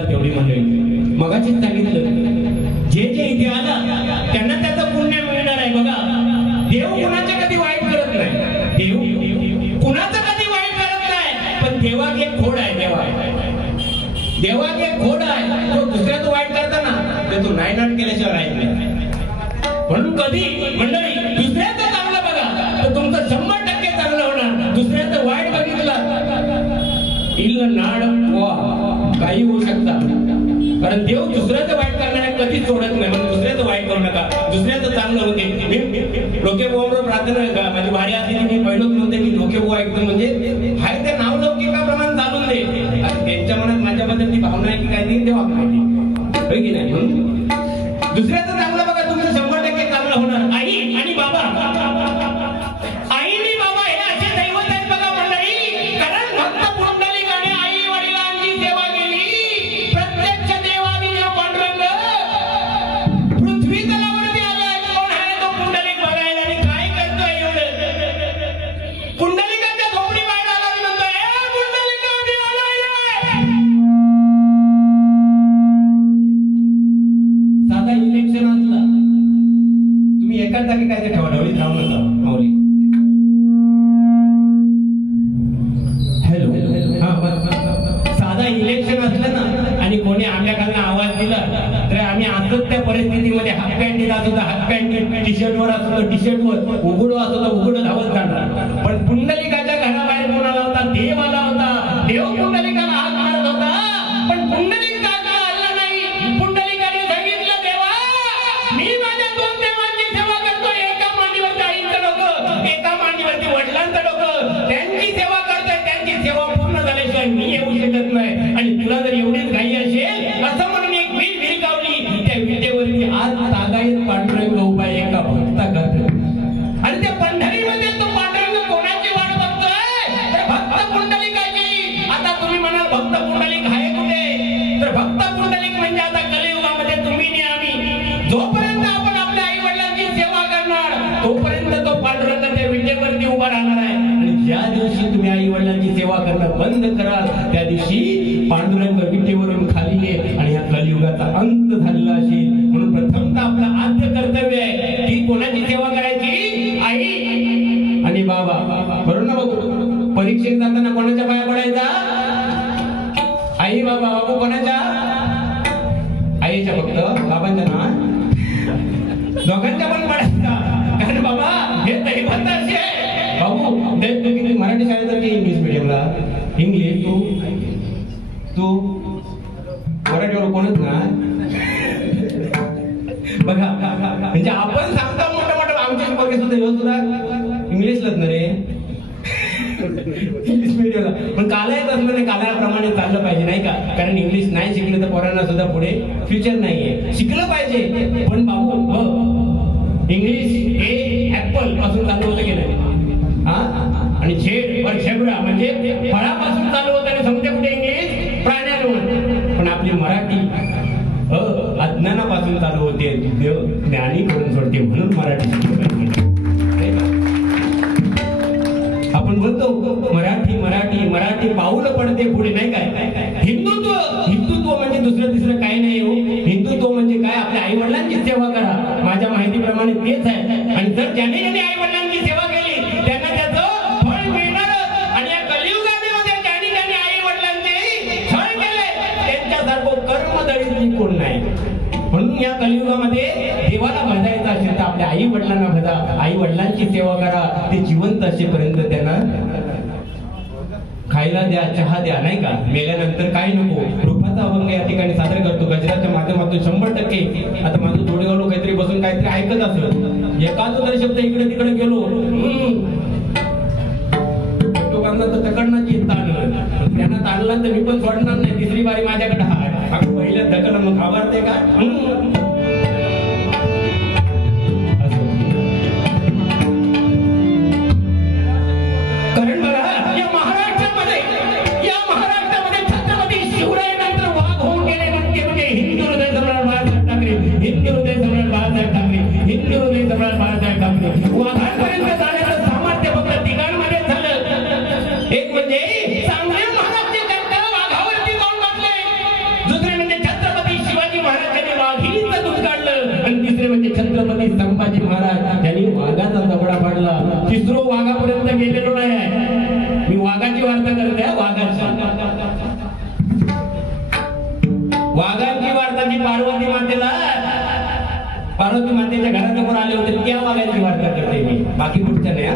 तेवढी मंडळी मगाशीच सांगितलं, जे जे इथे आला त्यांना त्याचं पुण्य मिळणार आहे. बघा, देव कुणाचं कधी वाईट करत नाही, देव कुणाचं कधी वाईट करत नाही. पण देवात एक खोड आहे, देवात एक खोड आहे, तो दुसऱ्याचं वाईट करताना ते तो नायनाट केल्याशिवाय राहत नाही. म्हणून कधी मंडळी दुसऱ्याचं चांगलं बघा तर तुमचं 100% चांगलं होणार. दुसऱ्याचं वाईट बघितलं इल नाड काही होऊ शकता, कारण देव दुसऱ्याचं वाईट करणाऱ्या कधीच सोडत नाही. म्हणून दुसऱ्याचं वाईट करू नका, दुसऱ्याचं चांगलं होते. लोकेबुवावर प्रार्थना माझी भारी असली की मी पहिलंच नव्हते की लोकेबुवा ऐकतो म्हणजे हाय ते नाव लौकिकाप्रमाणे चालून दे. त्यांच्या मनात माझ्याबद्दल ती भावना आहे की काय ती तेव्हा माहिती होय की नाही. म्हणून दुसऱ्याचं चांगलं बघा, तुमचं 100% चांगलं होणार. आई आणि बाबा, आई आणि बाबा हे असे दैवत आहेत बघा मंडळी. कारण भक्त पुंडलिकाने आई वडिलांची सेवा केली. प्रत्यक्ष देवादिदेव पांडुरंग पृथ्वी तलावरती आलाय. कोण आहे तो पुंडलिक बघायला आणि काय करतोय एवढं. पुंडलिकाच्या झोपडी बाहेर आला म्हणतोय, ए पुंडलिका मी आलोय. साधा इलेक्शन असला तुम्ही एकाच जागी काय ते ठेवा, ढवळीत राहू नका माऊली. साधा इलेक्शन असलं ना आणि कोणी आमच्या खाली आवाज दिला तर आम्ही असंच त्या परिस्थितीमध्ये हाफ पॅन्ट असतो तर हाफ पॅन्ट, टी शर्ट वर असतो तर टी शर्ट वर, उघडो असतो तर उघडं धावत जाणार. पण पुंडलिकाच्या घराबाहेर कोण आला होता? देव आला होता. देव पुंडलिकाला हात मारत होता, पण पुंडलिक जागा आला नाही. पुंडलिकाने सांगितलं, देवा मी माझ्या 2 देवांची सेवा करतोय. एका मांडीवरती आईचं डोकं, एका मांडीवरती वडिलांचं डोकं. त्यांची सेवा करतोय, त्यांची सेवा पूर्ण झाल्याशिवाय मी येऊ शकत नाही. आणि तुला जर एवढीच घाई असेल असं म्हणून एक वीट भिरकावली. त्या विटेवरती आज तागायत पांडुरंग उभा एका भक्ताकडे. आणि त्या पंढरीमध्ये तो पांडुरंग कोणाची वाट बघतोय? तर भक्त पुंडलिकाची. आता तुम्ही म्हणाल भक्त पुंडलिक आहे कुठे? तर भक्त पुंडलिक म्हणजे आता कलियुगामध्ये तुम्ही आणि आम्ही जोपर्यंत आपण आपल्या आई वडिलांची सेवा करणार तोपर्यंत तो पांडुरंग त्या विटेवरती उभा राहणार आहे. आणि ज्या दिवशी तुम्ही आई वडिलांची सेवा करणं बंद कराल त्या दिवशी पांडुरंग विटेवरून खाली ये आणि या कलियुगाचा अंत झालेला असेल. म्हणून प्रथमतः आपलं आद्य कर्तव्य आहे की कोणाची सेवा करायची? आई आणि बाबा. बरोबर ना बघू, परीक्षेत जाताना कोणाच्या पाया पडायचा? आई बाबा. बाबू कोणाच्या? आईच्या फक्त, बाबांच्या ना दोघांच्या पण पडायचा. कारण बाबा हे दैवत असे आहे. बाबू तू किती मराठी शाळेत की इंग्लिश मिडियमला? इंग्लिश. तू मराठीवर कोणच ना. बघा म्हणजे आपण सांगता मोठं मोठं आमच्या पोरगे सुद्धा हे सुद्धा इंग्लिशलाच ना रे, इंग्लिश मिडियमला. पण कालायच असलं नाही, कालाप्रमाणे चाललं पाहिजे नाही का. कारण इंग्लिश नाही शिकलं तर पोरांना सुद्धा पुढे फ्युचर नाहीये. शिकलं पाहिजे. पण बाबू इंग्लिश हे ऍपल पासून चालू होतं की नाही? आणि झेड वर झेब्रा म्हणजे फळापासून चालू होतं आणि समजे कुठे इंग्लिश प्राण्यांवर. पण आपली मराठी अज्ञानापासून चालू होते. देव ज्ञानी करून सोडते. म्हणून मराठी आपण बोलतो मराठी मराठी मराठी पाऊल पडते पुढे नाही काय. हिंदुत्व, हिंदुत्व म्हणजे दुसरं तिसरं काही नाही हो. हिंदुत्व म्हणजे काय? आपल्या आई वडिलांची सेवा करा. माझ्या माहितीप्रमाणे तेच आहे. आणि जर ज्याने ज्याने आई वडिलांची सेवा केली त्यांना त्याचं फळ मिळणार. आणि या कलियुगामध्ये ज्याने ज्याने आई वडिलांचे छळ केले त्यांच्यासारखं कर्मदळित कोण नाही. म्हणून या कलियुगामध्ये देवाला भजायचं असेल तर आपल्या आई वडिलांना भजा. आई वडिलांची सेवा करा. ते जिवंत असेपर्यंत त्यांना खायला द्या, चहा द्या नाही का. मेल्यानंतर काही नको. रूपाचा अभंग या ठिकाणी सादर करतो गजराच्या माध्यमातून 100%. आता माझं थोडेगाव काहीतरी बसून काहीतरी ऐकत असत, एकाच जर शब्द इकडे तिकडे गेलो तर तकडण्याची ताणलं. त्यांना ताणलं तर मी पण सोडणार नाही. तिसरी बारी माझ्याकडे आहे. पहिल्या ढकल मग आवडते का? कारण बघा या महाराष्ट्रामध्ये छत्रपती शिवरायांनंतर वाघ होऊन गेले म्हणजे हिंदू हृदय सम्राट बाळासाहेब ठाकरे, हिंदू हृदय सम्राट बाळासाहेब ठाकरे, हिंदू हृदय सम्राट बाळासाहेब ठाकरे. वाघांपर्यंत जाण्याचं सामर्थ्य फक्त तिघांमध्ये झालं. एक म्हणजे सांगली महाराष्ट्र वाघावरती जाऊन बसले. दुसरे दुसरे म्हणजे छत्रपती शिवाजी महाराजांनी वाघिणीचं दूध काढलं आणि तिसरे म्हणजे छत्रपती संभाजी महाराज यांनी वाघाचा दबडा पाडला. तिसरो वाघापर्यंत गेलेलो नाही आहे. मी वाघाची वार्ता करते, वाघाची वार्ता जी पार्वती मातेच्या घरासमोर आले होते त्या वाघाची वार्ता करते मी, बाकी पुढच्या नाही.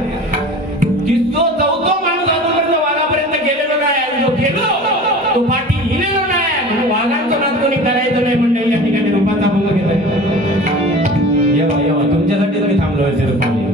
तिसरो चौथो माणूस अजूनपर्यंत वाघापर्यंत गेलेलो नाही. जो गेलो तो पाठी हिलेलो नाही. वाघांचं नाद कोणी करायचं नाही मंडळी. या ठिकाणी रूपाचा भंग घेतोय. येवा तुमच्यासाठी तुम्ही थांबलो असेल रूपाने.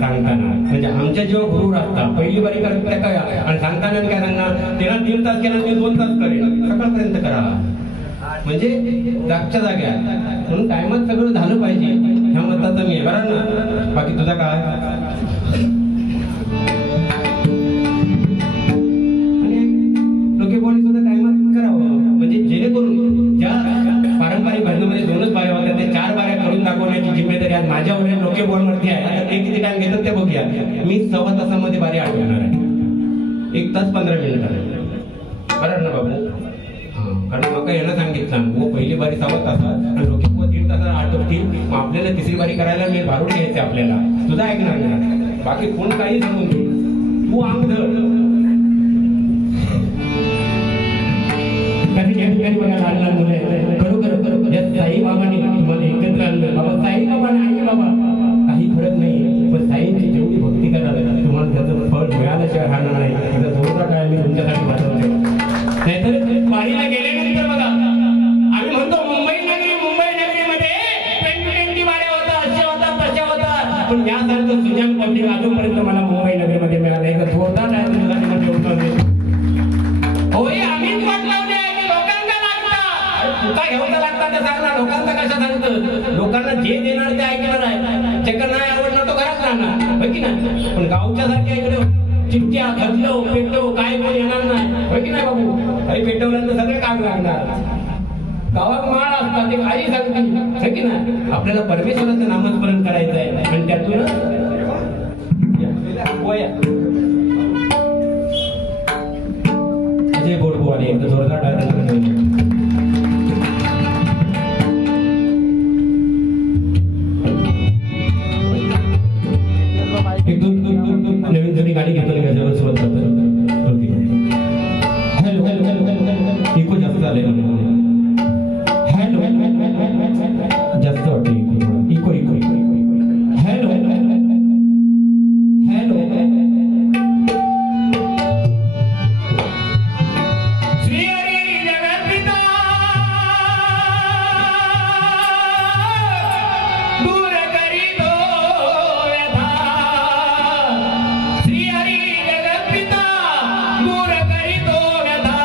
सांगताना, म्हणजे आमच्या जेव्हा गुरु असतात पहिली बारी करत काय आणि सांगताना काय सांगणार, त्याला 1.5 तास केला मी 2 तास करेन, सकाळपर्यंत करा, म्हणजे जागच्या जाग्या. म्हणून टायमात सगळं झालं पाहिजे ह्या मताचा मी बरं ना. बाकी तुझा काय लोकेपणी सुद्धा टायमात करावं, म्हणजे जेणेकरून ज्या पारंपरिक भजनामध्ये 2च बाऱ्या होत्या त्या 4 बाऱ्या करून दाखवण्याची जिम्मेदारी आज माझ्यावर लोकेपणवरती आहे. आता ते किती टाइम घेतात ते बघूया. मी 1.25 तासामध्ये बारी आठवणार आहे, 1 तास 15 मिनिटं बरं ना बाबू. कारण मग याला सांगितलं पहिली बारी 1.25 तासात आणि लोक 1.5 तासात आटोपतील, मग आपल्याला तिसरी बारी करायला मी भारूड घ्यायचे आपल्याला. तुझा ऐकणार नाही, बाकी कोण काही सांगून घे, तू अंग धर. काही या ठिकाणी बघा लहान मुले खरोखर या साईबाबांनी तुम्हाला एकत्र आणलं. बाबा साईबाबा आणि आई बाबा काही फरक नाही, पण साईंची जेवढी भक्ती कराल तुम्हाला त्याचं फळ मिळाल्याशिवाय राहणार नाही. त्याचा जोरदार काय मी तुमच्यासाठी वाटवते. नाहीतर वारीला गेल्यानंतर बघा आम्ही म्हणतो मुंबई नगरीमध्ये 20 वाड्या होता, अशा होता तशा होता, पण यासारखं सुजान पब्लिक अजूनपर्यंत मला मुंबई नगरीमध्ये मिळालं. एक जोरदार आहे होय. आम्हीच वाट लावली आहे की लोकांना लागतात, तुका घेऊन लागतात ते सांगणार, लोकांना कशा सांगतं. लोकांना जे देणार ते ऐकणार आहे, ज्याला नाही आवडणार तो घरात राहणार होय की नाही. पण गावच्या सारख्या इकडे चिठ्ठ्या खतलो पेटो काय कोण येणार नाही होय की नाही बाबू. काही पेटवल्यानंतर सगळे काम लागणार. गावात माळ असतात ते काही सांगतील होय की नाही. आपल्याला परमेश्वराचं नामस्मरण करायचं आहे आणि त्यातून अजय बोडबोवाले एकदा जोरदार टाळ्या. एक दोन नवीन जुनी गाडी घेतली का सोबत hello hello hello hello echo जास्त आले हॅलो जास्त वाटते echo echo echo hello hello Shri Hari जगद्पिता दूर करी दो व्यथा. श्री हरी जगद्पिता दूर करी दो व्यथा,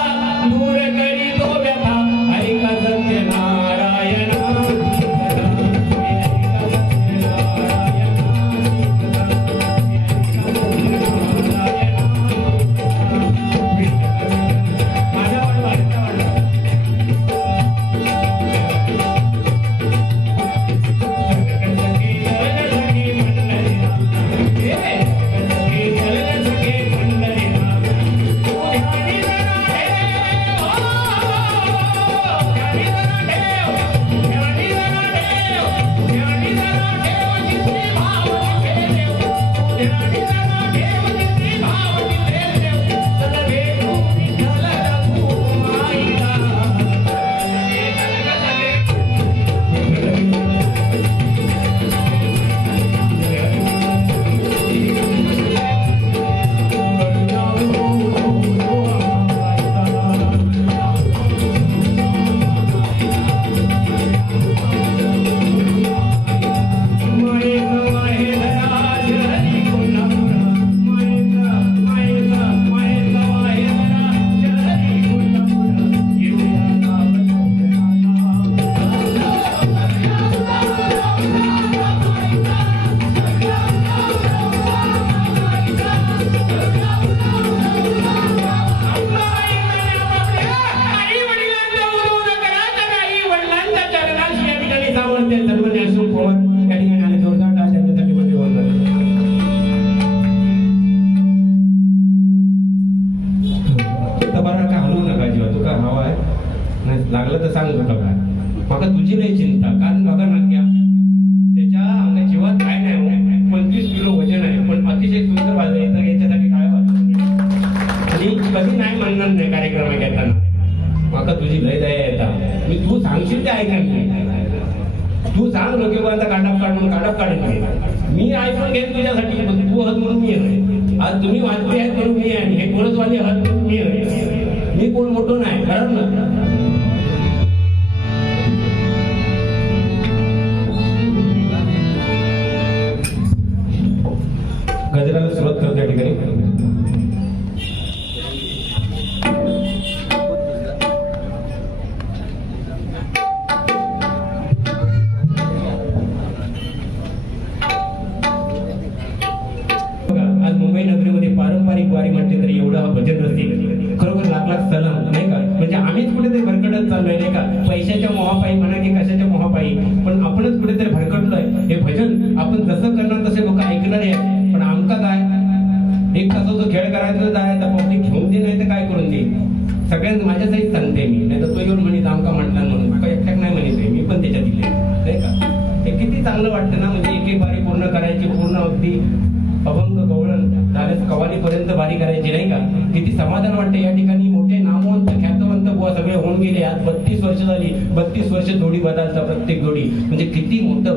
दूर करी दो व्यथा. ऐका सत्यनारायण लागलं तर सांग बघा. मग तुझी नाही चिंता, कारण बघा ना त्याच्या अंगा जीवात काय नाही, 25 किलो वजन आहे, पण अतिशय सुंदर वाजवायचं याच्यासाठी काय वाजवत आणि कधी नाही म्हणणार नाही कार्यक्रम घेताना. मग तुझी लय दया येतात, मी तू सांगशील ते ऐकणार. तू सांग लोकेबांचा काढप काढून काढप काढून मी ऐकून घेत तुझ्यासाठी. तू हत म्हणून मी आहे, आज तुम्ही वाचते आहेत म्हणून मी आहे, हे कोणचवाले हत म्हणून मी आहे. मी कोण मोठं नाही कारण ना. ठिकाणी. आज मुंबई नगरीमध्ये पारंपरिक वारी म्हटले तरी एवढा भजन रस्ते खरोखर लाख लाख सलाम, नाही का. म्हणजे आम्हीच कुठेतरी भरकटत चाललोय, नाही का. पैशाच्या मोहापायी म्हणा की कशाच्या मोहापायी, पण आपणच कुठेतरी भरकटलोय. हे भजन आपण जसं करणार तसे लोक ऐकणार आहे, पण आमका काय एक तासाचा खेळ करायचा जायचा, पब्लिक घेऊन दे नाही तर काय करून दे. सगळ्यांना माझ्या सहित सांगते मी, नाही तर तो येऊन म्हणित आमका म्हटला म्हणून काही एकट्याक नाही म्हणते, मी पण त्याच्यात दिले, नाही का. हे किती चांगलं वाटतं ना, म्हणजे एक एक बारी पूर्ण करायची, पूर्ण अगदी अभंग गवळण झाल्यास कवालीपर्यंत बारी करायची, नाही का. किती समाधान वाटतं. या ठिकाणी मोठे नामवंत ख्यातवंत बुवा सगळे होऊन गेले. आज 32 वर्ष झाली, 32 वर्ष जोडी बदलता प्रत्येक जोडी, म्हणजे किती मोठं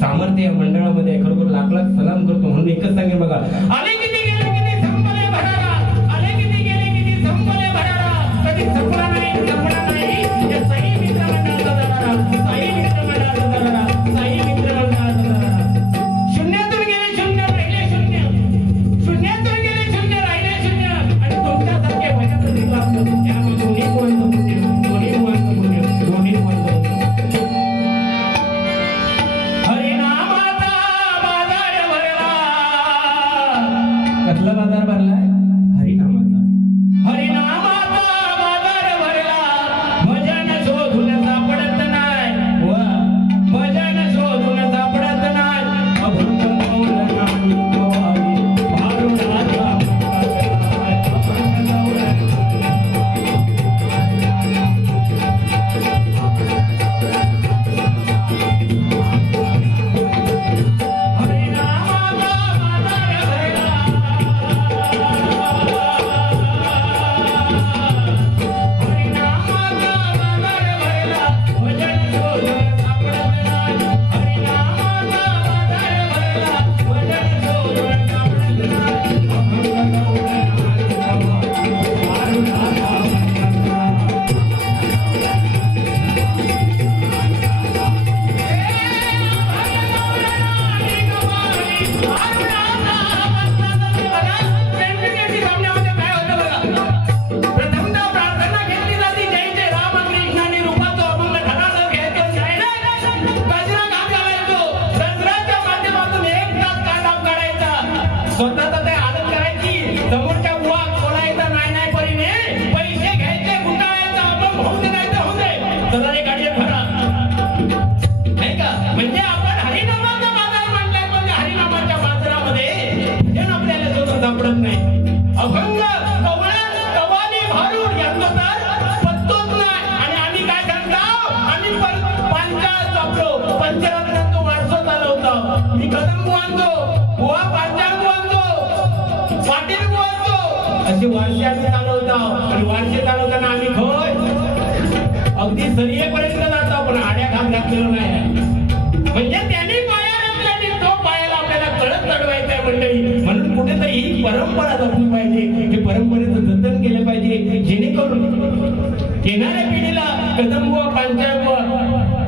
सामर्थ्य या मंडळामध्ये. खरोखर लाख लाख सलाम करतो. म्हणून एकच सांगेन बघा, आले किती गेले किती संपले भरारा, आले किती गेले किती संपले भरारा, कधी संपला नाही संपला नाही या साई मित्र मंडळाचा दरारा, साई मित्र मंडळाचा दरारा, साई मित्र मंडळाचा दरारा. शून्यातून गेले शून्य, राहिले शून्य, शून्यातून गेले शून्य, राहिले शून्य. आणि तुमच्यासारखे भजन दिवस त्यामुळे दोन्ही मुलांचं पुण्य, दोन्ही मुलांचं पुण्य, दोन्ही मुलांचं पुण्य. कसला बाजार भरलाय? हरिनामाचा. हरिनामाचा बाजार भरला, भजन शोधून सापडत नाही, वा भजन शोधून सापडत नाही. अभंग गवळण आणि गोवारी भारुडाचा अभंग गवळण. स्वतःचा ते आदत करायची, समोरच्या बुवा बोलायचा नाही नाही परीने, पैसे घ्यायचे गुटाळायचा, आपण होऊ दे नाही तर होऊ दे, चला रे गाडीत भरा, नाही का. म्हणजे आपण हरिनामाचा बाजार मांडलाय, पण हरिनामाच्या बाजारामध्ये हे आपल्याला शोधून सापडत नाही. अभंग गवळण कवाली भारूड यांचं तर पत्तोच नाही. आणि आम्ही काय करतो, आम्ही पंचायत चालतो, पंचरत्नांचा वारसा चालवतो. मी कदम बुवांचो बुवा पंचायत पाटील बोलतो असे वारसे आम्ही चालवतो. आणि वारसे चालवताना आम्ही खोय अगदी सरियेपर्यंत जातो, पण आड्या घात घातलेला नाही. म्हणजे त्यांनी पाया रचल्याने तो पायाला आपल्याला कळत चढवायचा आहे मंडळी. म्हणून कुठेतरी ही परंपरा जपली पाहिजे, हे परंपरेचं जतन केलं पाहिजे, जेणेकरून येणाऱ्या पिढीला कदम बुवा पंचायत बुवा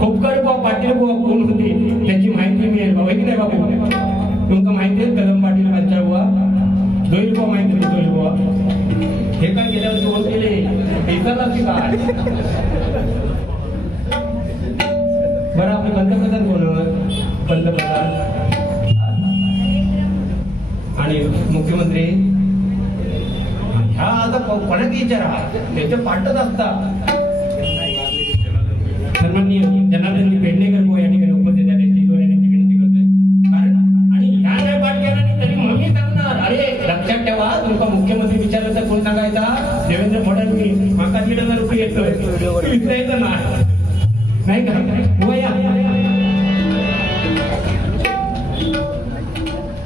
खोपकर बुवा पाटील बुवा कोण होते त्याची माहिती मिळेल. बाबा की नाही बाबू, तुमका माहिती आहे कदम पाटील पंचायत बुवा दोन बुवा माहिती आहे. दोन बुवा हे काय गेल्या वर्षी होत गेले काय बरं. आपले पंतप्रधान कोण, पंतप्रधान आणि मुख्यमंत्री ह्या आता कोणाची विचारा त्याच्या पाठच असतात. सन्माननीय जनार्दन पेडणेकर बुवा या ठिकाणी उपस्थित झाले, स्टेजवर येण्याची विनंती करतोय. कारण आणि ह्या नाही पाठ केला तरी मग सांगणार, अरे लक्षात ठेवा तुमचा मुख्यमंत्री विचारलं तर कोण सांगायचा, देवेंद्र फडणवीस. माका 1,500 रुपये येतोय, विचारायचं नाही का.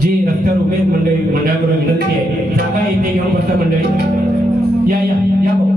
जी रस्त्यावर उभे मंडळी, मंडळाकडून विनंती आहे जागा इथे घेऊन बसता मंडळी, या या या भाऊ.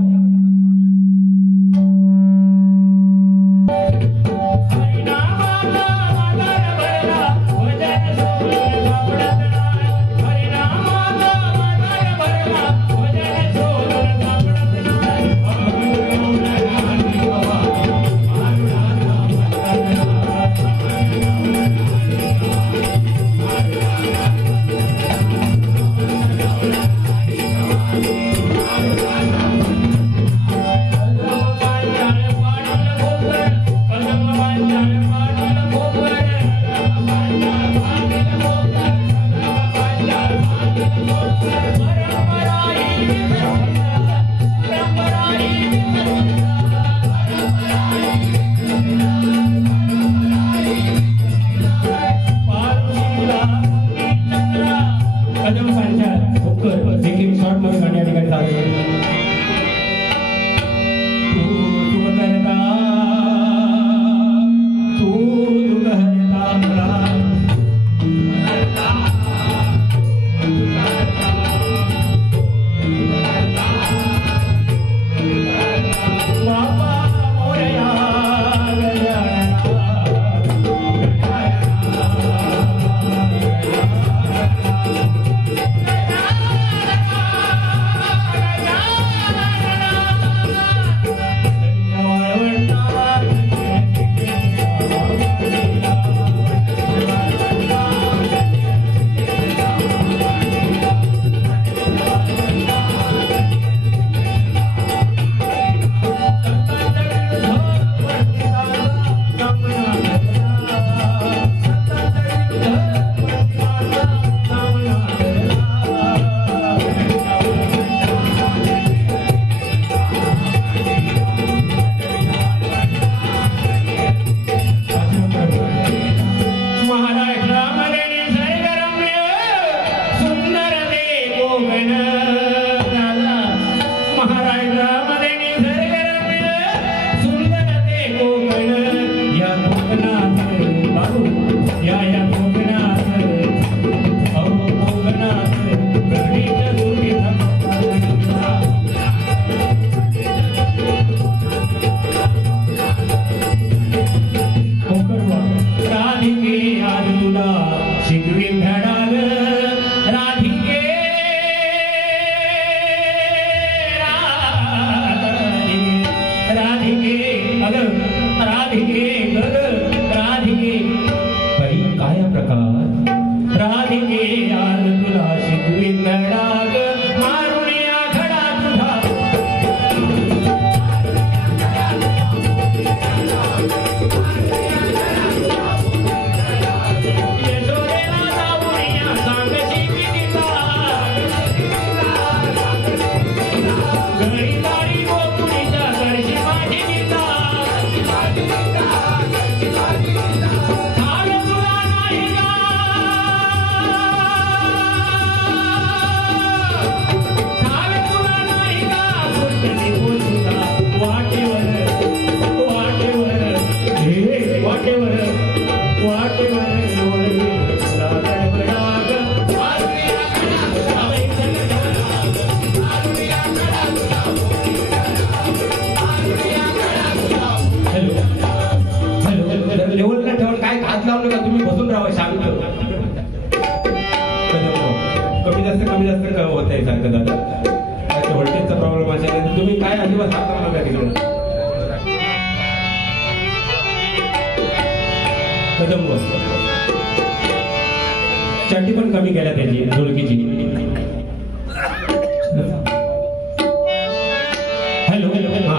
राधिके आज तुला शिकवीन धडाग मारून आखडा तुझा यशोदेला जाऊया सांगशी विधीचा घरी दारी गोकुळीच्या करशी माझी गीता लेवलला ठेवून काय हात लावलं का तुम्ही बसून राहा शांत कमी जास्त होत आहे सारखं दादा व्होल्टेजचा प्रॉब्लेम असेल तुम्ही काय अजिबात हात लावू नका तिकडे कदम चड्डी पण कमी केल्या त्याची ढोलकीची हॅलो हा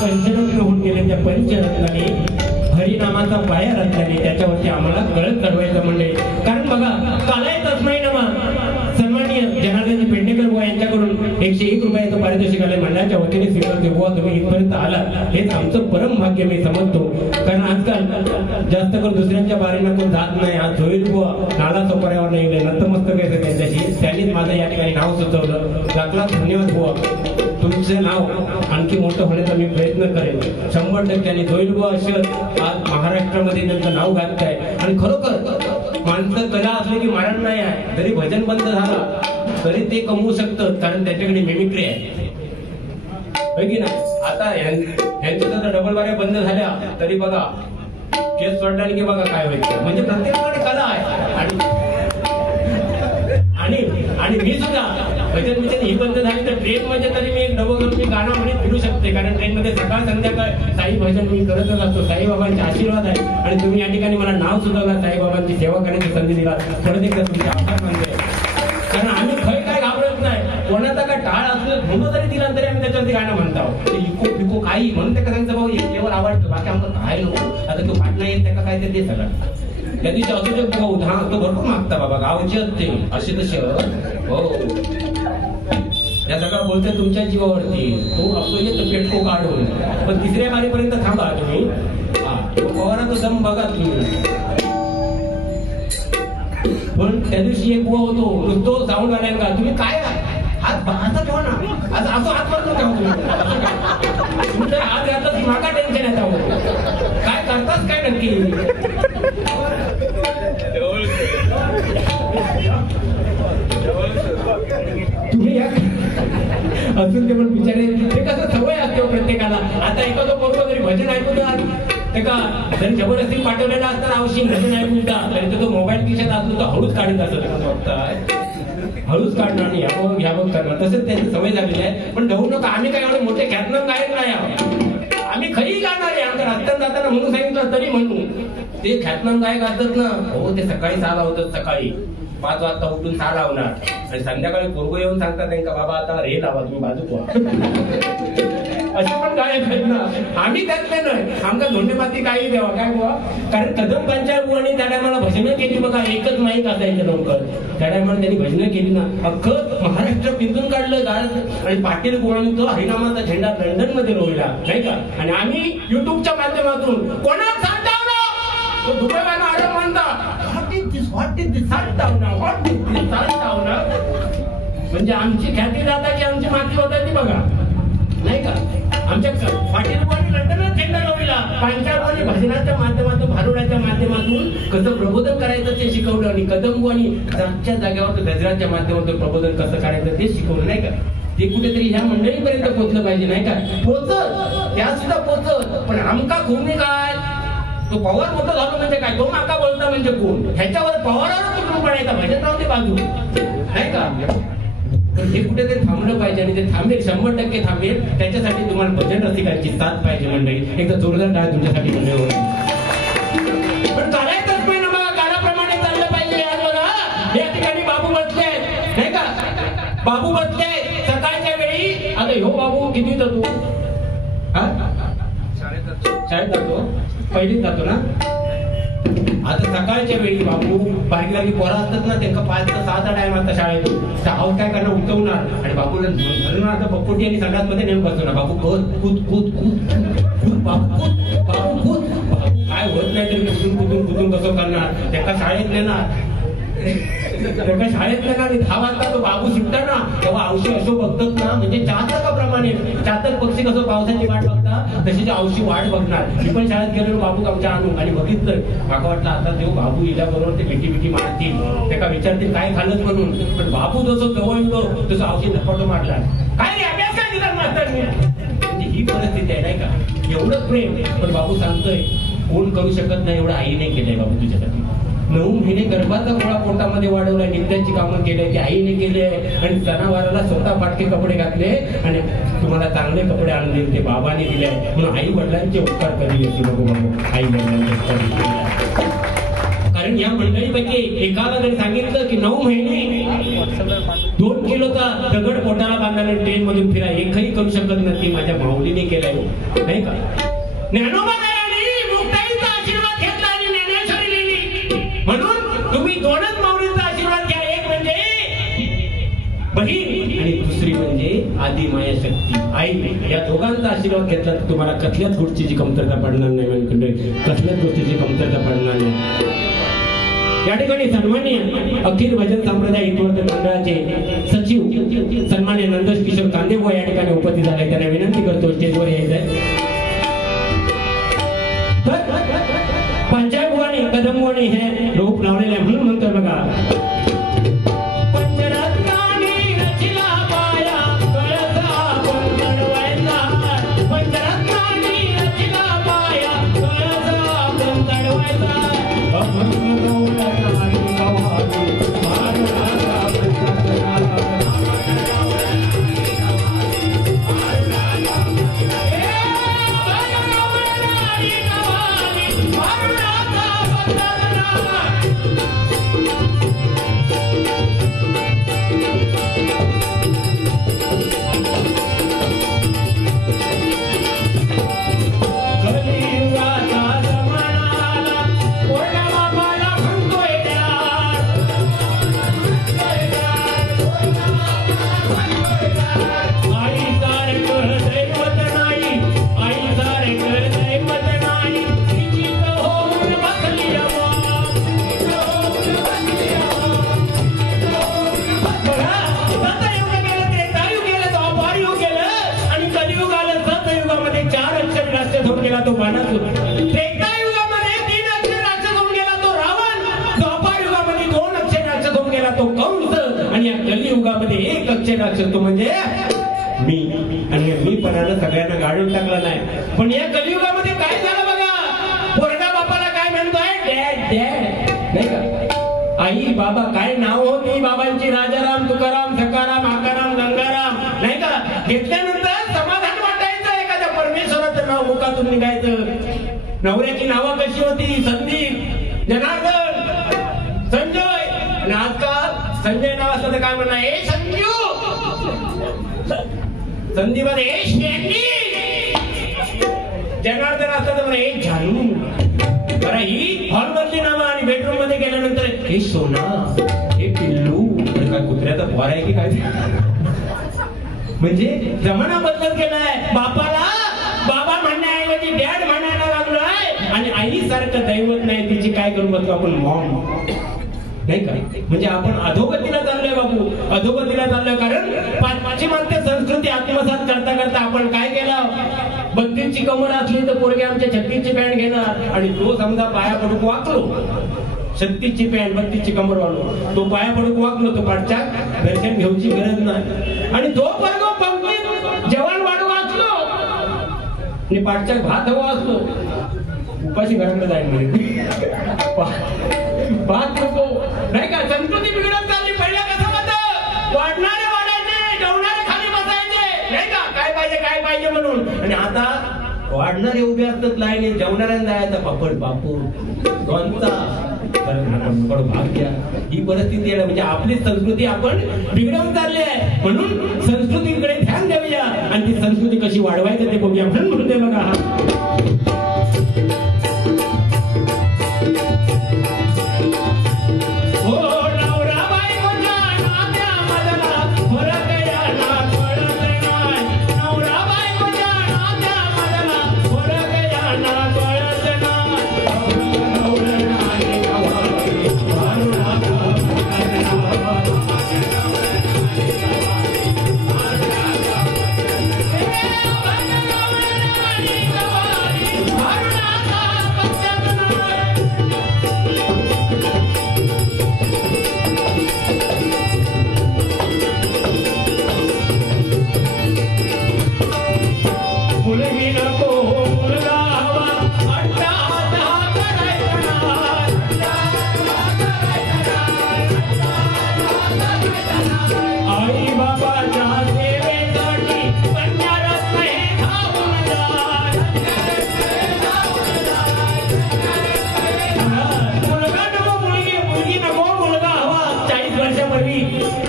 पंचरत्न होऊन गेले त्या पंचरत्नाने हरिनामाचा पाया रचल्याने त्याच्यावरती आम्हाला कळत चढवायचं म्हणले कारण बघा कालायतच नाही ना सन्माननीय जनार्दन पेडणेकर बुवा यांच्याकडून 101 रुपयाचं पारितोषिक आले मंडळाच्या वतीने स्वीकारते बुवा तुम्ही इथपर्यंत आला हेच आमचं परम भाग्य मी समजतो कारण आजकाल जास्त करून दुसऱ्यांच्या बारीनं कोण जात नाही आज होईल बुवा नाला चौपाऱ्यावर नाही गेले नतमस्तक आहे त्यांच्याशी त्यांनीच माझं या ठिकाणी नाव सुचवलं लाख धन्यवाद बुवा तुमचं नाव आणखी मोठं होण्याचा मी प्रयत्न करेन 100% होईल बुवा असं आज महाराष्ट्रामध्ये त्यांचं नाव घातलंय आणि खरोखर माणसं कला असले की मरण नाही आहे जरी भजन बंद झाला तरी ते कमवू शकतं कारण त्याच्याकडे मिमिक्री आहे की नाही आता यांच्या जर डबल बाऱ्या बंद झाल्या तरी बघा केस सोडल्याने की बघा काय व्हायचं म्हणजे प्रत्येकाकडे कला आहे आणि मी सुद्धा भजन विजन ही बंद झाली तर ट्रेन मध्ये तरी मी एक डबल मी गाणं म्हणत फिरू शकते कारण ट्रेन मध्ये सकाळ संध्याकाळ साई भजन मी करतच असतो साईबाबांचे आशीर्वाद आहे आणि तुम्ही या ठिकाणी मला नाव सुचवला साईबाबांची सेवा करण्याची संधी दिला परत एकदा तुमचे आभार मानते कारण आम्ही खय काय घाबरत नाही कोणाचा काय टाळ असलं म्हणून जरी दिला तरी आम्ही त्याच्यावरती गाणं म्हणतो ते इको पिको काही म्हणून त्या सांगतो भाऊ एकटेवर आवडतं बाकी आमचं काय नको आता तो पाठ नाही येत त्याला काय ते सगळं त्या दिवशी असू शकतो भाऊ हा तो भरपूर मागता बाबा गावचे ते असे तसे हो या सगळं बोलते तुमच्या जीवावरती तो असतो येतो पेटको काढून पण तिसऱ्या बारीपर्यंत थांबा तुम्ही पवाराचा दम बघा तुम्ही पण त्या दिवशी एक बुवा होतो तो जाऊन आलाय का तुम्ही काय हात असं ठेवा ना असं असं हात मारून ठेवा तुम्ही तुमच्या हात घातला मागा टेन्शन येत काय करताच काय नक्की तुम्ही या अजून ते पण बिचारे ते कसं सवय असते प्रत्येकाला आता एखादं पोरगं जरी भजन ऐकू द्या का जरी जबरदस्ती पाठवलेला असताना आवश्यक भजन ऐकू द्या तरी तो मोबाईल खिशात असतो तो हळूच काढत असत हळूच काढणं आणि घ्यावं करणं तसंच त्यांची सवय झालेली आहे पण ढवू नका आम्ही काय एवढे मोठे ख्यातनाम गायक नाही आहोत आम्ही खरी गाणार आहे आमच्या रस्त्यात जाताना म्हणून सांगितलं तरी म्हणू ते ख्यातनाम गायक असतात ना हो ते सकाळी 6 लावतात सकाळी 5 वाजता उठून 6 लावणार आणि संध्याकाळी पोरगो येऊन सांगतात त्यांना बाबा आता रे लावा तुम्ही बाजू असे पण गायक आहेत ना. आम्ही त्यातले नाही, आमका धोंडे माती काही द्यावा काय बुवा. कारण कदम पंचायत त्या टायमाला भजनं केली बघा, एकच माईक असायचं लवकर. त्या टायमाला त्यांनी भजनं केली ना, अख्खं महाराष्ट्र पिंजून काढलं गाळत. आणि पाटील बुवांनी तो हरिनामाचा झेंडा लंडन मध्ये रोवला नाही का. आणि आम्ही युट्यूबच्या माध्यमातून कोणाला सांगतावला तो दुबईला आडम म्हणता म्हणजे आमची ख्याती जाता की आमची माती होता ती बघा नाही का. आमच्या पाटील बुवांनी लंडनला झेंडा रोवला. पंचायत भजनाच्या माध्यमातून भारुडाच्या माध्यमातून कसं प्रबोधन करायचं ते शिकवलं. आणि कदम बुवांनी जागच्या जागेवर गजराच्या माध्यमातून प्रबोधन कसं करायचं ते शिकवलं नाही का. ते कुठेतरी ह्या मंडळीपर्यंत पोहोचलं पाहिजे नाही का. पोहोचत त्या सुद्धा पोहोचत, पण आमका कोणी काय तो पवार मोठं झालो म्हणजे काय, तो माका बोलता म्हणजे कोण, ह्याच्यावर पवारावर कुठून पडायचा भजन राहून ते बाजू नाही का. पण हे कुठेतरी थांबलं पाहिजे आणि ते थांबेल, 100% थांबेल. त्याच्यासाठी तुम्हाला भजन रसिकांची साथ पाहिजे मंडळी. एकदा जोरदार टाळ तुमच्यासाठी मंडळी होईल. पण चालायचंच नाही ना बघा, काळाप्रमाणे चाललं पाहिजे. आज बघा या ठिकाणी बाबू बसले आहेत नाही का, बाबू बसले सकाळच्या वेळी. आता ह्यो बाबू किती जातो, शाळेत जातो, पहिलीच जातो ना. आता सकाळच्या वेळी बाबू बाहेर पोरा असतात ना, त्यांना 5 ते 6चा टाइम आता शाळेत. आऊट काय करणार, उठवणार आणि बाबूला धरून आता पप्पोटी आणि संघात मध्ये नेम बसवणार. बाबू कूद कूद कूद कूद बाबू कूद बाबू कूद. बाबू काय होत नाही तरी कुठून कुठून कुठून कसं करणार, त्याला शाळेत नेणार. शाळेत नेणार 10 वाजता तो बाबू सुटता ना, तेव्हा औषधी असो बघतात ना, म्हणजे चातकाप्रमाणे चातक पक्षी कसं पावसाची वाट बघता तशी औषधी वाट बघणार. मी पण शाळेत गेलेलो बाबू आमच्या आणून आणि बघितलं. माका वाटलं आता तेव्हा बाबू इल्याबरोबर ते मिठी मिठी मारतील, त्याला विचारतील काय खाल्लं म्हणून. पण बाबू जसं जवळ येतो तसं औषधी झपाटो मारला. काय अभ्यास काय दिला मास्तर. म्हणजे ही परिस्थिती आहे नाही का. एवढं प्रेम, पण बाबू सांगतोय कोण करू शकत नाही एवढं आईने केलंय बाबू तुझ्यासाठी. 9 महिने गर्भाचा गोळा पोटामध्ये वाढवलाय, नित्याची कामं केलंय ती आईने केली आहे. आणि सणावाराला स्वतः फाटके कपडे घातले आणि तुम्हाला चांगले कपडे आणून दिले ते बाबाने दिले. म्हणून आई वडिलांचे उपकार कधी येते बघू आई वडिलांचे उपकार. कारण या मंडळीपैकी एकाला जरी सांगितलं की 9 महिने 2 किलोचा दगड पोटाला बांधायला ट्रेन मधून फिरा, एकही करू शकत नाही, ती माझ्या माऊलीने केलंय नाही का. ज्ञानोबा मुक्ताईचा आशीर्वाद घेतला आणि ज्ञानेश्वरी लिहिली. म्हणून तुम्ही 2च माऊलींचा आशीर्वाद घ्या. एक म्हणजे बहीण आणि दुसरी म्हणजे आदी माया शक्ती आई. या दोघांचा आशीर्वाद घेतला तर तुम्हाला कसल्याच गोष्टीची कमतरता पडणार नाही. कसल्याच गोष्टीची कमतरता पडणार नाही. या ठिकाणी सन्माननीय अखिल भजन संप्रदाय हितवर्धक मंडळाचे सचिव सन्माननीय नंदोश किशोर कांदेबुवा या ठिकाणी उपस्थित झाले. त्यांना विनंती करतो स्टेजवर यायचंय. पंचायत बुवानी कदम बुवानी हे रूप लावलेले म्हणून म्हणतोय बघा. तो म्हणजे मी. आणि मी पणानं सगळ्यांना गाडून टाकला नाही. पण या कलियुगामध्ये काय झालं बघा. पोरगा बापाला काय म्हणतोय, डॅड डॅड नाही का. आई बाबा काय नाव होती बाबांची, राजाराम तुकाराम सकाराम आकाराम गंगाराम नाही का. घेतल्यानंतर समाधान वाटायचं, एखाद्या परमेश्वराचं नाव मुखातून निघायचं. नवऱ्याची नावं कशी होती, संदीप जनार्दन संजय. आणि आजकाल संजय नाव असलं तर काय म्हणणार, ए संजू संदीप जनार्दन असतं तर म्हणे हे झालू बरं ही हॉल मधली नावं आणि बेडरूम मध्ये गेल्यानंतर हे सोना हे पिल्लू काय कुत्र्याचा पोर आहे की काय म्हणजे जमाना बदलत गेलाय बापाला बाबा म्हणण्याऐवजी डॅड म्हणायला लागलोय आणि आई सारखं दैवत नाही तिची काय करू बघतो आपण मॉम नाही का म्हणजे आपण अधोगतीला चाललोय बाबू अधोगतीला चाललोय कारण पाश्चिमात्य संस्कृती आत्मसात करता करता आपण काय केलं 32ची कमर असली तर पोरगे आमच्या 36ची पॅन्ट घेणार आणि तो समजा पाया पडूक वाकलो 36ची पॅन्ट 32ची कमर वाढलो तो पाया पडूक वाकलो तो पाठच्या दर्शन घेऊची गरज नाही आणि तो वर्ग पंक्तीत जेवण वाढू वाचलो आणि पाठच्या भात हवा असलो उपाशी घराकडे जाईल म्हणजे भात नको नाही का संस्कृती बिघडत चालली पहिल्या कसं होतं वाढणारे वाढायचे जेवणारे खाली बसायचे नाही का काय पाहिजे म्हणून आणि आता वाढणारे उभे असतात लाईने जेवणाऱ्यांना जायचा पापड पापूड लोणचा भाग घ्या ही परिस्थिती आहे म्हणजे आपली संस्कृती आपण बिघडवून चालली आहे म्हणून संस्कृतीकडे ध्यान देऊया आणि ती संस्कृती कशी वाढवायचं ते बघूया म्हणून म्हणते बघा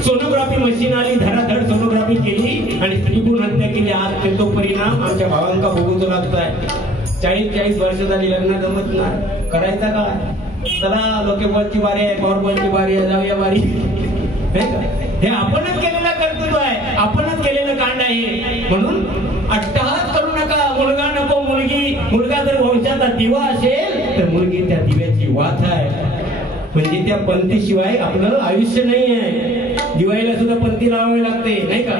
सोनोग्राफी मशीन आली धडाधड सोनोग्राफी केली आणि स्त्रीभ्रूण हत्या केली आज तो परिणाम आमच्या भावांका भोगून लागतोय 40 वर्ष झाली लग्न जमत नाही करायचा काय चला लोकेबॉलची बारी आहे पॉवरबॉलची बारी आहे जाऊया बारी हे आपणच केलेला कर्तृत्व आहे आपणच केलेलं कांड आहे म्हणून अट्टहास करू नका मुलगा नको मुलगा जर वंशाचा दिवा असेल तर मुलगी त्या दिव्याची वाथ आहे म्हणजे त्या पंथीशिवाय आपलं आयुष्य नाही आहे दिवाळीला सुद्धा पंथी लावावी लागते नाही का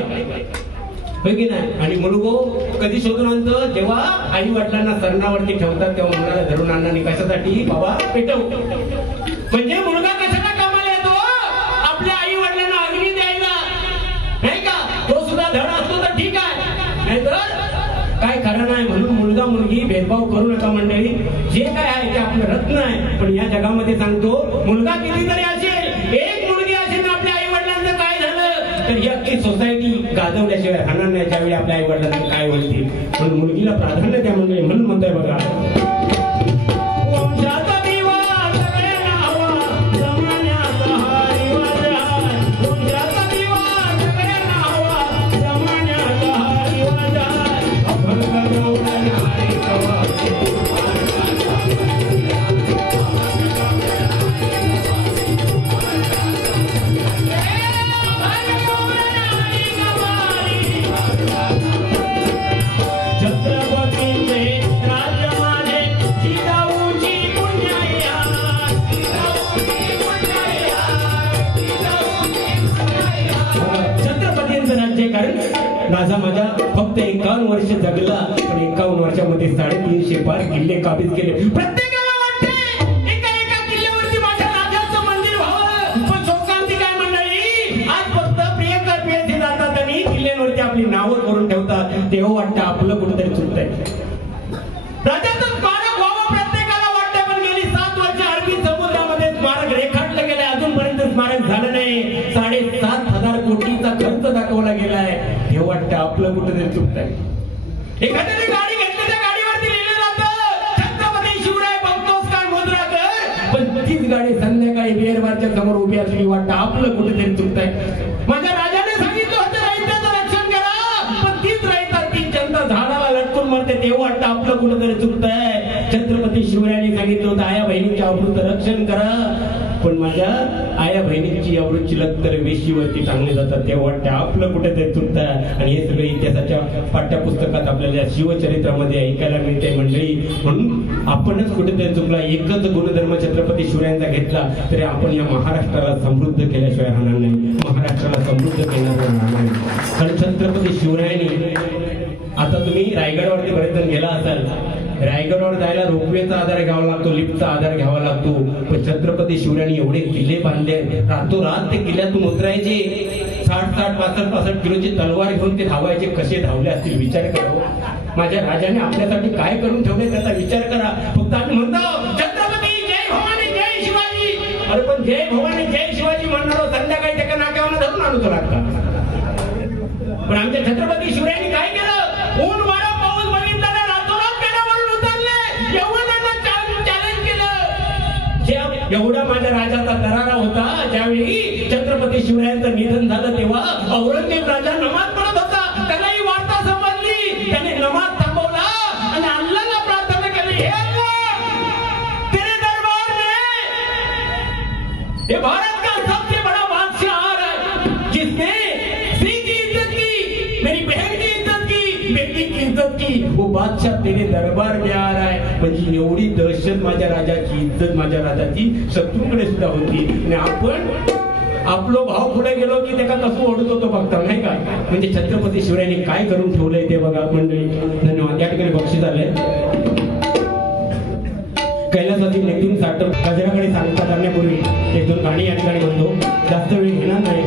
होय की नाही आणि मुलगो कधी शोधून आणतो जेव्हा आई वडिलांना सरणावरती ठेवतात तेव्हा मुलाला धरून आणणार कशासाठी बाबा पेटव म्हणजे मुलगा कशाला कामाला येतो आपल्या आई वडिलांना अग्नी द्यायला नाही का तो सुद्धा धड असतो तर ठीक आहे नाहीतर काय खरं नाही म्हणून मुलगा मुलगी भेदभाव करू नका मंडळी जे काय आहे ते आपलं रत्न आहे पण या जगामध्ये सांगतो मुलगा कितीतरी असेल एक मुलगी असेल आपल्या आई वडिलांचं काय झालं तर ही अख्खी सोसायटी गाजवल्याशिवाय राहणार नाही ज्यावेळी आपल्या आई वडिलांना काय होईल म्हणून मुलगीला प्राधान्य द्या मंडळी म्हणून म्हणतोय बघा राजा माझा फक्त 51 वर्ष जगला पण 51 वर्षामध्ये 350 पार किल्ले काबीज केले प्रत्येकाला वाटते एका किल्ल्यावरती माझ्या राजाचं मंदिर व्हावं पण शोकांती काय मंडळी आज फक्त प्रियकर प्रियसी जातात आणि किल्ल्यांवरती आपली नावं करून ठेवतात तेव्हा वाटतं आपलं कुठेतरी चुकतंय राजाचं स्मारक व्हावं प्रत्येकाला वाटतं पण गेली 7 वर्ष अरबी समुद्रामध्ये स्मारक रेखाटलं गेलंय अजूनपर्यंत स्मारक झालं नाही 7,500 कोटीचा खर्च दाखवला गेलाय हे वाटतं आपलं कुठेतरी चुकतंय एखाद्याने गाडी घेतली त्या गाडीवरती लिहिलं जातं छत्रपती शिवराय बघतोस काय मोजरा कर पण तीच गाडी संध्याकाळी बिअरबारच्या समोर उभी असली वाटतं आपलं कुठेतरी चुकतंय माझ्या राजाने सांगितलं होतं रयतेचं रक्षण करा पण तीच रयता ती जनता झाडाला लटकून मरते तेव्हा वाटतं आपलं कुठेतरी सांगितलं होतं आया बहिणींच्या अमृत रक्षण करा, पण माझ्या आया बहिणींची अमृत चिलक तर वेशीवरती टांगले जातात तेव्हा वाटतं आपलं कुठेतरी चुकतं. आणि हे सगळे इतिहासाच्या पाठ्यपुस्तकात आपल्याला शिवचरित्रामध्ये ऐकायला मिळते मंडळी. म्हणून आपणच कुठेतरी चुकला. एकच गुणधर्म छत्रपती शिवरायांचा घेतला तरी आपण या महाराष्ट्राला समृद्ध केल्याशिवाय राहणार नाही, महाराष्ट्राला समृद्ध केल्याशिवाय राहणार नाही. कारण छत्रपती शिवरायांनी, आता तुम्ही रायगडावरती बरेच जण गेला असाल, रायगडावर जायला रोपवेचा आधार घ्यावा लागतो, लिफ्टचा आधार घ्यावा लागतो. पण छत्रपती शिवरायांनी एवढे किल्ले बांधले, रातोरात ते किल्ल्यातून उतरायचे, 60-65 किलोची तलवार घेऊन ते धावायचे. कसे धावले असतील विचार करा. माझ्या राजाने आपल्यासाठी काय करून ठेवले त्याचा विचार करा. फक्त आम्ही म्हणतो छत्रपती जय भवानी जय शिवाजी, अरे पण जय भवानी जय शिवाजी म्हणणार संध्याकाळी त्याच्या नाक्यावर धरून आणतो लागता. पण आमच्या छत्रपती शिवरायांनी काय केलं, ऊन वारा पाऊस बघितला रातोरात त्याच्यावरून उतरले, एवढं त्यांना चॅलेंज केलं. एवढा माझ्या राजाचा दरारा होता. ज्यावेळी छत्रपती शिवरायांचं निधन झालं तेव्हा औरंगजेब राजा नमाज पडत होता, त्यालाही वार्ता समजली, त्याने नमाज थांबवला आणि अल्लाहला प्रार्थना केली, हे अल्लाह तेरे दरबार में ये भारत का सबसे बड़ा बादशाह आ रहा है, जिसने वो बादशाह तेरे दरबार में आ रहा है. म्हणजे एवढी दहशत माझ्या राजाची, इज्जत माझ्या राजाची शत्रूकडे सुद्धा होती. आणि आपण आपलो भाव पुढे गेलो की त्याला कसं ओढत होतो बघता नाही का. म्हणजे छत्रपती शिवरायांनी काय करून ठेवलंय ते बघा मंडळी. धन्यवाद. या ठिकाणी बक्षीस आलंय. कैलासाची नितीन साटम गजराकडे सांगता करण्यापूर्वी एक दोन गाणी या ठिकाणी म्हणतो, जास्त वेळ घेणार नाही.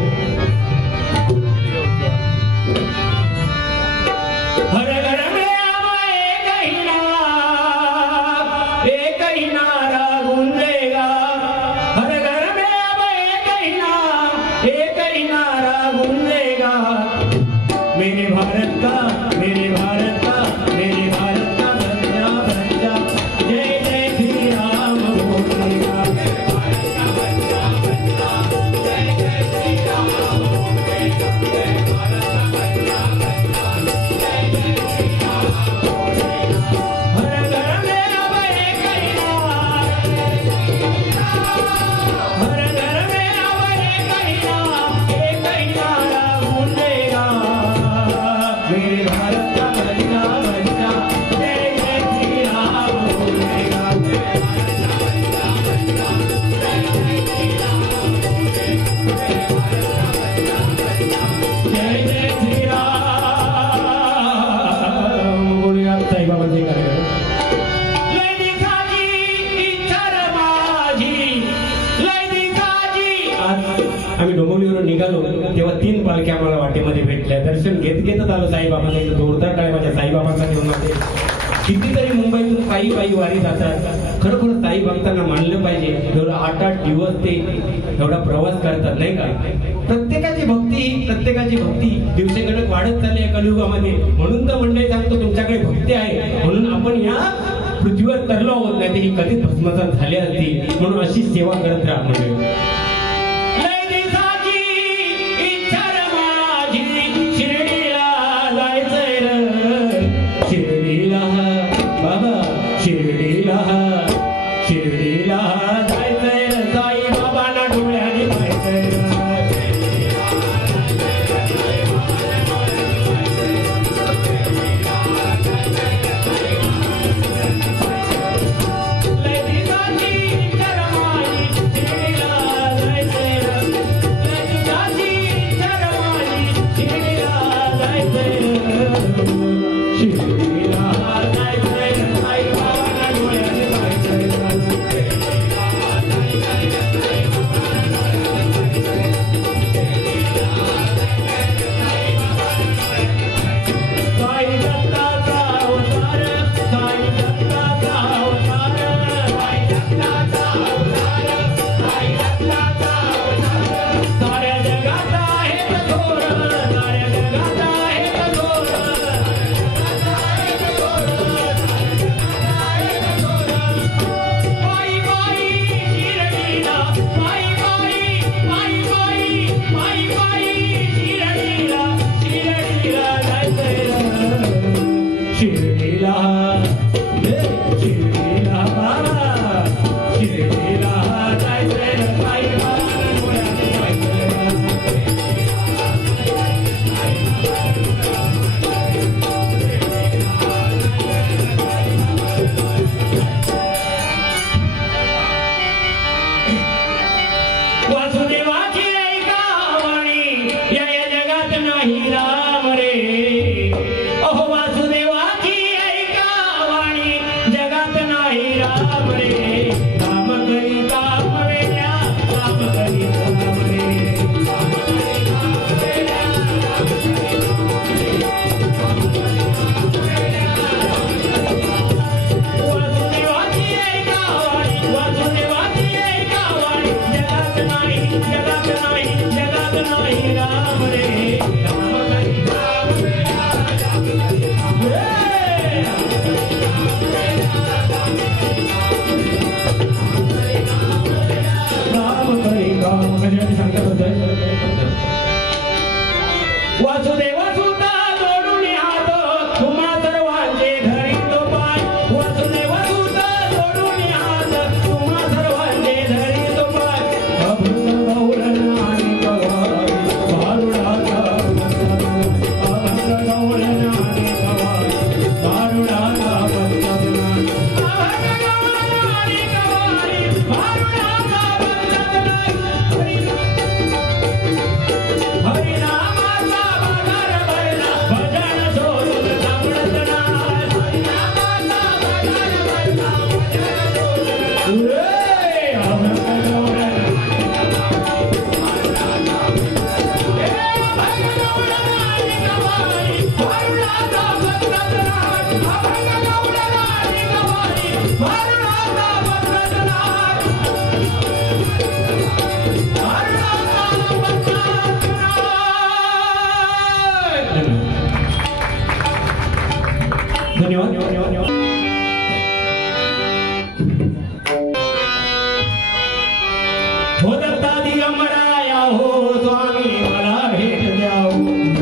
तेव्हा 3 पालख्या आम्हाला वाटेमध्ये भेटल्या. दर्शन घेतच आलो साईबाबांना. जोरदार टाळ्या माझ्या साईबाबांचा घेऊन आले. कितीतरी मुंबईतून पायी वारी जातात. खरोखर साई भक्तांना मानलं पाहिजे. एवढं 8-8 दिवस ते एवढा प्रवास करतात नाही का. प्रत्येकाची भक्ती दिवसेगणक वाढत चालली आहे कलियुगामध्ये. म्हणून तर मंडळी सांगतो तुमच्याकडे भक्ती आहे म्हणून आपण या पृथ्वीवर तरलो आहोत, नाही तरी कधीच भस्मसात झाले असती. म्हणून अशी सेवा करत राहा मंडळी. वासुदेव सुता जोडून हात तुम्हा सर्वांचे धरितो पाय वासुदेव सुता जोडून हात तुम्हा सर्वांचे धरितो पाय अभंग गौरण आणि कवारी भारुडाचा अभंग गौरण आणि कवारी भारुडाचा बंधना अभंग गौरण आणि कवारी भारुडाचा बंधना हरिनामाचा बाजार भरला भजन सोडून सापडत नाही हरिनामाचा बाजार भरला भजन सोडून अभंग गौरण आणि कवारी भारुडाचा बंधना अभंग गौरण आणि कवारी भारुडाचा बंधना धन्यवाद हो दत्तादी अमराया हो स्वामी मला भेट द्याव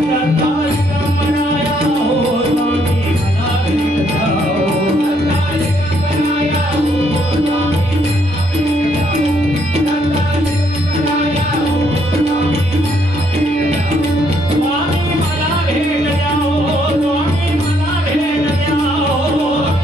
दत्तादी अमराया हो स्वामी मला भेट द्याव दत्तादी अमराया हो स्वामी मला भेट द्याव दत्तादी अमराया हो स्वामी मला भेट द्याव स्वामी मला भेट द्याव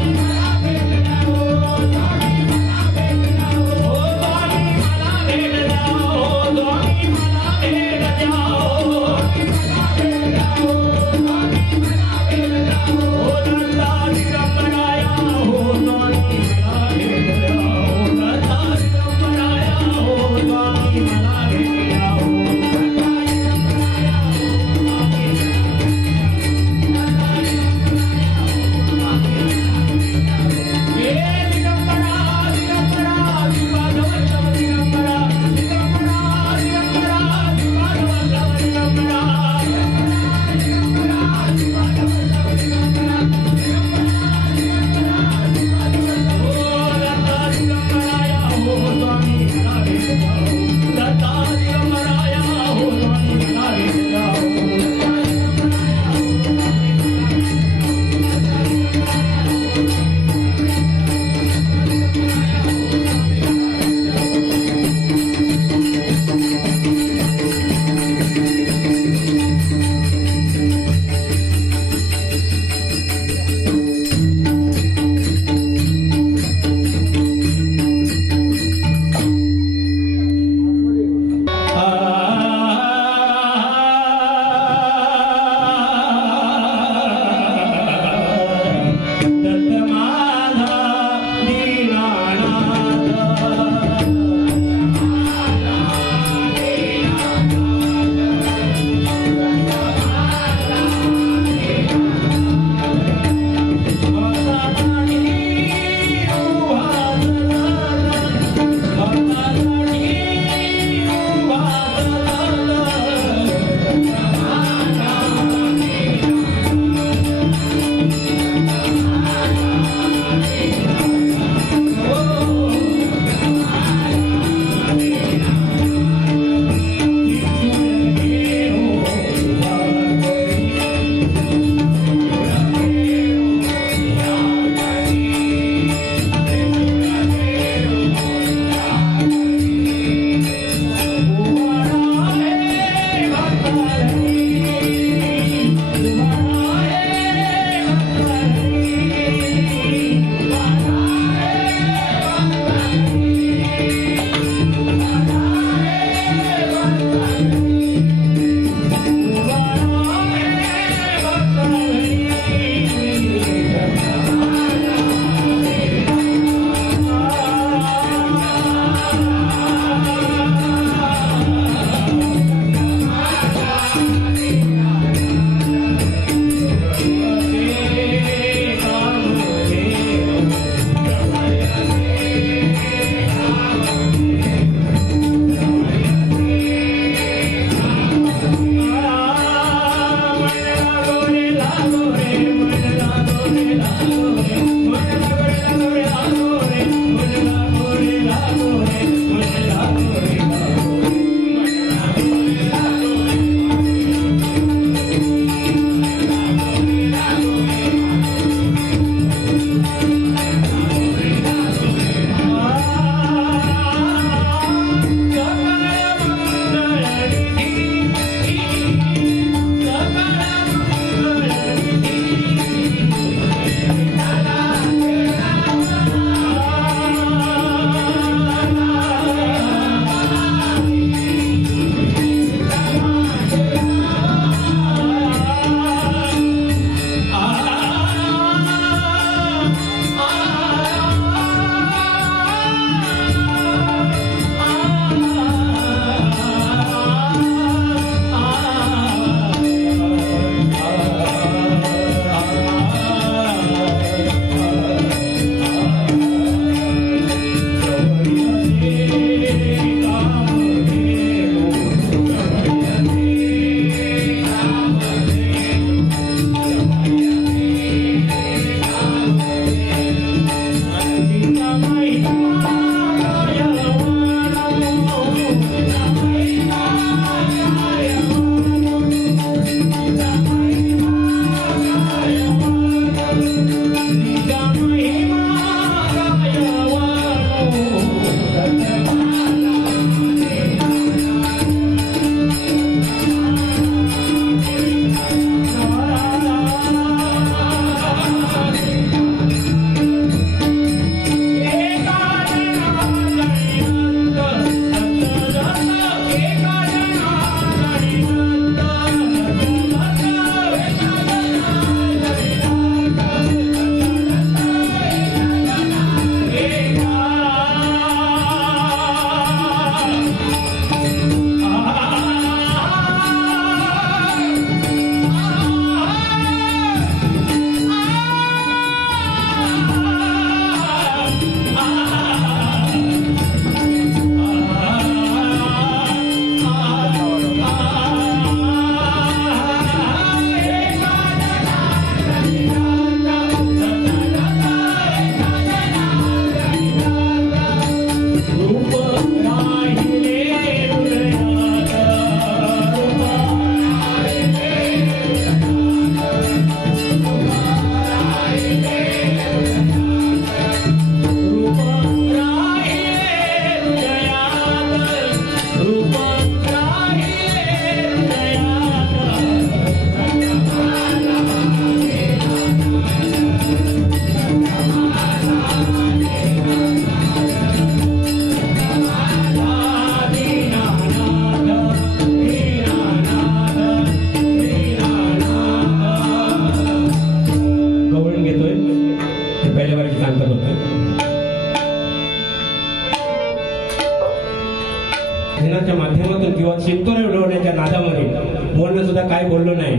सुद्धा काय बोललो नाही.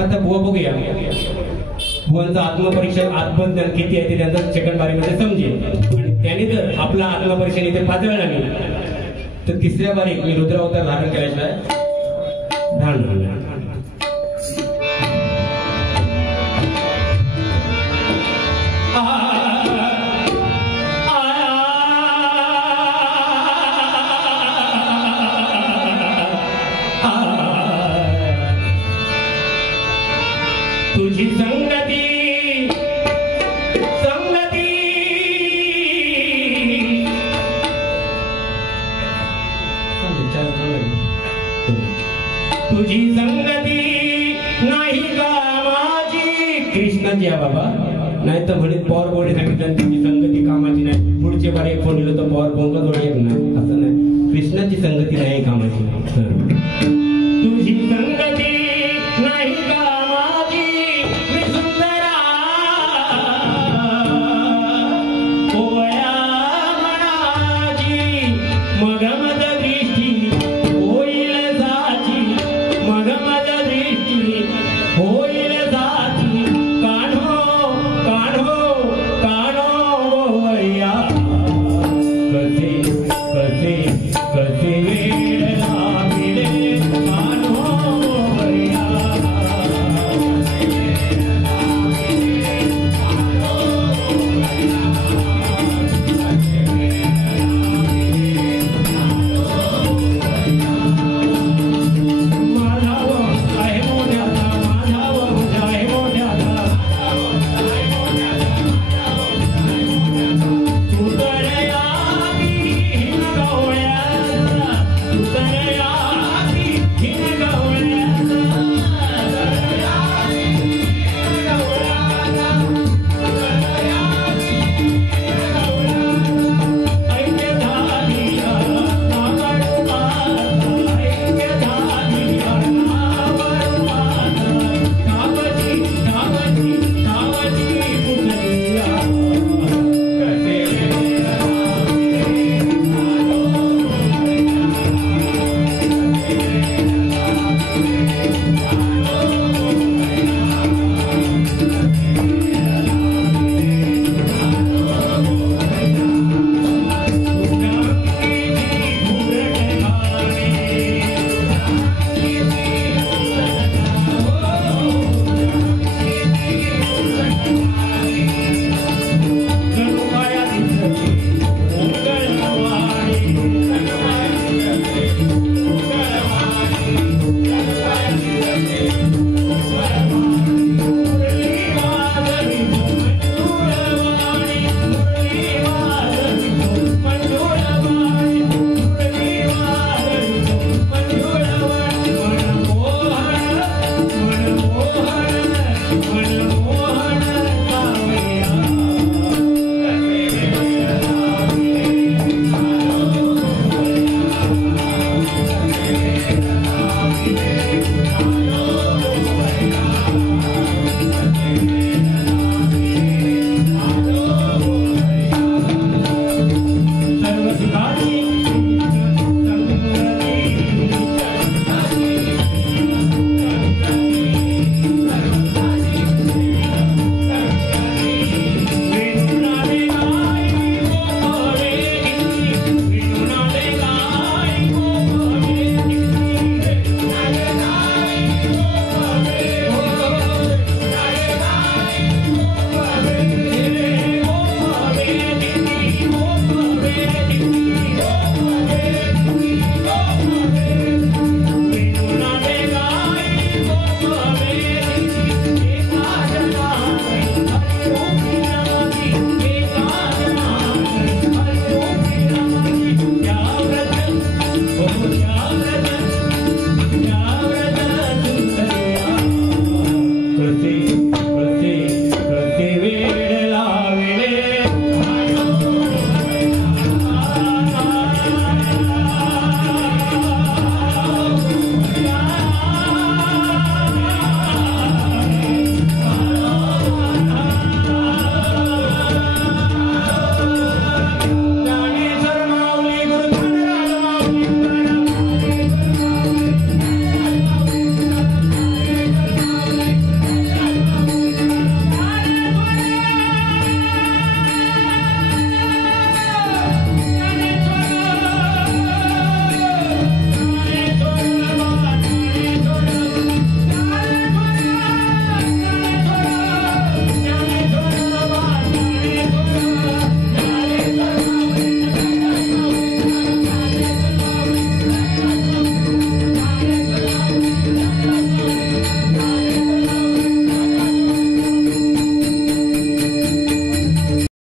आता बुवा बघूया बुवांचं आत्मपरीक्षण आत्मज्ञान किती आहे ते त्यांचं सेकंड बारीमध्ये समजेल. आणि त्याने जर आपला आत्मपरीक्षण इथे पाजळला नाही तर तिसऱ्या बारीक मी रुद्रावतार धारण केल्याशिवाय राहणार नाही. तुझी संगती संगती तुझी संगती नाही का माझी कृष्णाची आहे बाबा. नाही तर म्हणत पॉवर बोर्ड सांगितलं तुझी संगती कामाची नाही. पुढचे बारे फोन दिलं तर पॉवर बोंग जोड येत नाही. असं नाही. कृष्णाची संगती नाही कामाची.